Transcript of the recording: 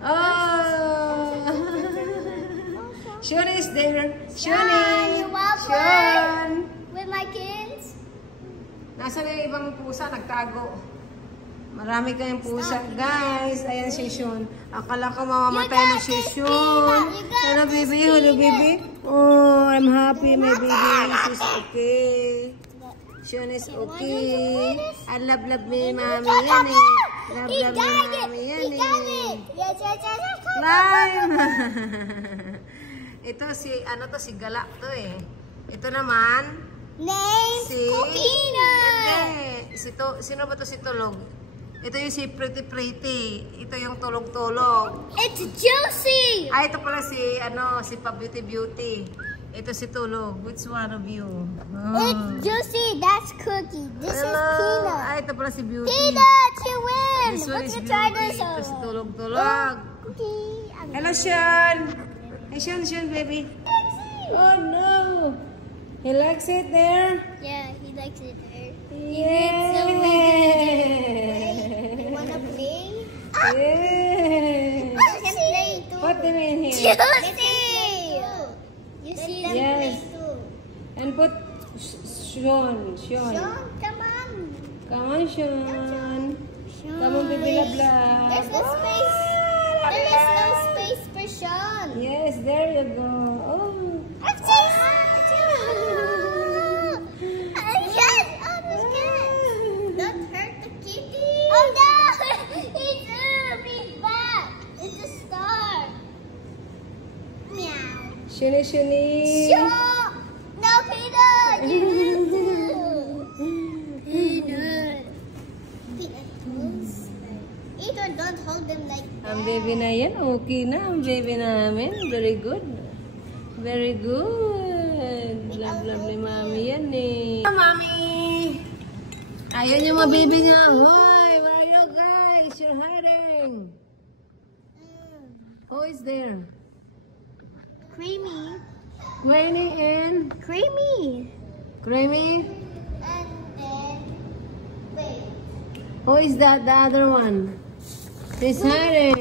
Oh! Sean is there. Sean, Sean! you want Sean! with my kids? Nasaan na yung ibang pusa? Nagtago. Marami kayong pusa. Guys, ayan si Sean. Akala ko mamamatay na si Sean. Hello, baby. Hello, baby. Oh, I'm happy, my baby. She's okay. Sean is okay. I love me, mommy. Yan eh. Love me, mommy. Yan eh. Climb! Ito si, ano to, si Gala to eh. Ito naman, Name si... Coquina. Hindi. Sino ba to si Tulog? Ito yung si Pretty. Ito yung Tulog-Tulog. It's Josie. Ah, ito pala si, ano, si Pa Beauty. Ito si Tulog. Which one of you? Oh. It's Josie. That's Cookie. This is Tina. Ah, ito pala si Beauty. Tina, you win. This one Look is at Beauty. dinosaur. Ito si Tulog-Tulog. Hello, Sean. Hey, Sean, baby. Oh, no. He likes it there? Yeah, he likes it there. Yeah. You wanna play? Yeah. I can play too. Put them in here. Josie. You see them Yes. play too. And put Sean. Sean, come on. Come on, Sean. Sean. Come on, baby Labla. There's no space. There is no space for Sean. Yes, there you go. Oh. Don't hurt the kitty. Oh no! He's back. It's a star. Meow. Shuni. No, Peanut. Peanut. Peanut, don't hold them like that. Ang baby na yan, okay na. Ang baby namin, very good. Very good. Love ni mami yan eh. Mami! Ayan yung mga baby niya. Hoy, where are you guys? You're hiding. Who is there? Creamy. Queenie and Creamy. Creamy? And then, wait. Who is that? The other one? He's hiding.